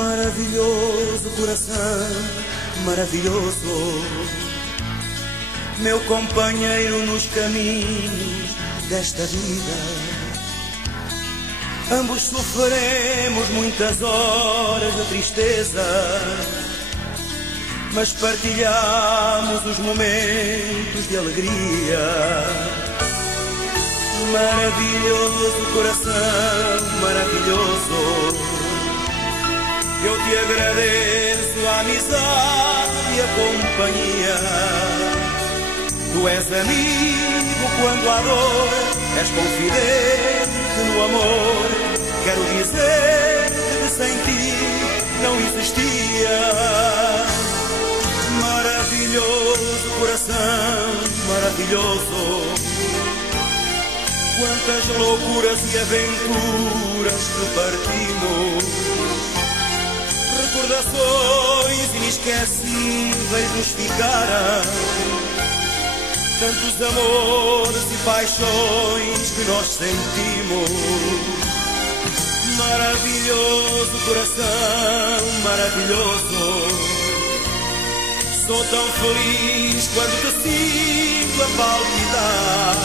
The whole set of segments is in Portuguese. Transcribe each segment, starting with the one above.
Maravilhoso coração, maravilhoso, meu companheiro nos caminhos desta vida. Ambos sofremos muitas horas de tristeza, mas partilhamos os momentos de alegria. Maravilhoso coração, maravilhoso, eu te agradeço a amizade e a companhia. Tu és amigo quando há dor, és confidente no amor. Quero dizer que sem ti não existia. Maravilhoso coração, maravilhoso, quantas loucuras e aventuras que partimos. Recordações inesquecíveis nos ficaram, tantos amores e paixões que nós sentimos. Maravilhoso coração, maravilhoso, sou tão feliz quando te sinto a palpitar.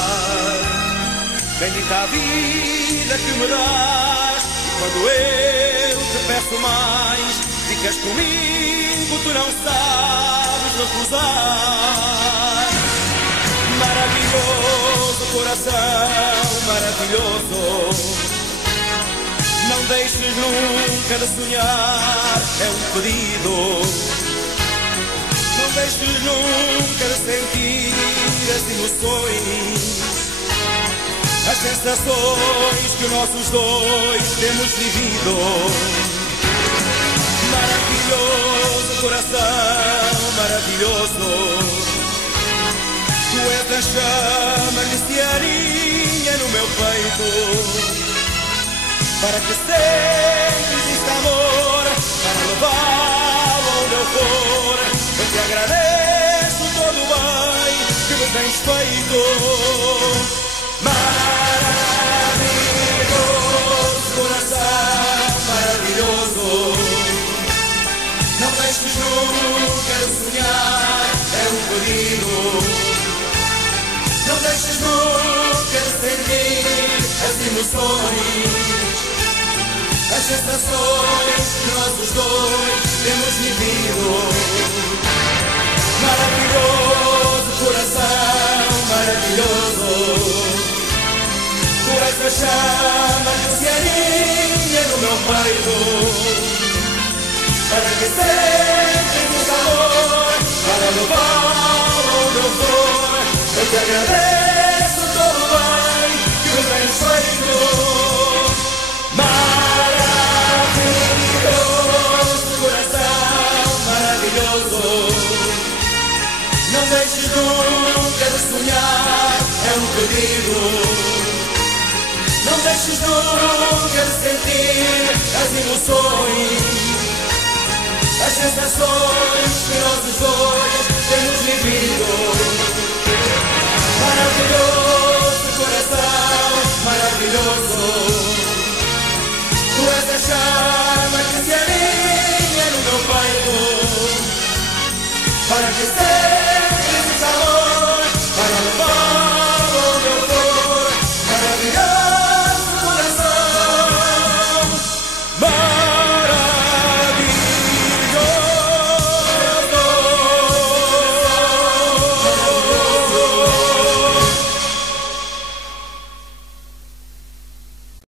Bendita a vida que me dás, e quando eu te peço mais, ficas comigo, tu não sabes recusar. Maravilhoso coração, maravilhoso, não deixes nunca de sonhar, é um pedido. Não deixes nunca de sentir as emoções, as sensações que nossos dois temos vivido. Maravilhoso coração, maravilhoso, tu és a chama que se aninha no meu peito, para que sempre exista amor, para levá-lo onde eu for. Eu te agradeço todo o bem que me tens feito. Maravilhoso coração, maravilhoso, não deixes nunca de sonhar, é um pedido. Não deixes nunca de sentir as emoções, as sensações que nós os dois temos vivido. Maravilhoso coração, maravilhoso, tu és a chama que se aninha no meu peito, para que sempre exista amor, para levá-lo onde eu for. Eu te agradeço todo o bem que me tens feito. Maravilhoso coração, maravilhoso, não deixes nunca de sonhar, é um pedido. Não deixes nunca de sentir as emoções, as sensações que nós os dois temos vivido. Maravilhoso coração, maravilhoso, tu és a chama que se alinha no meu peito, para que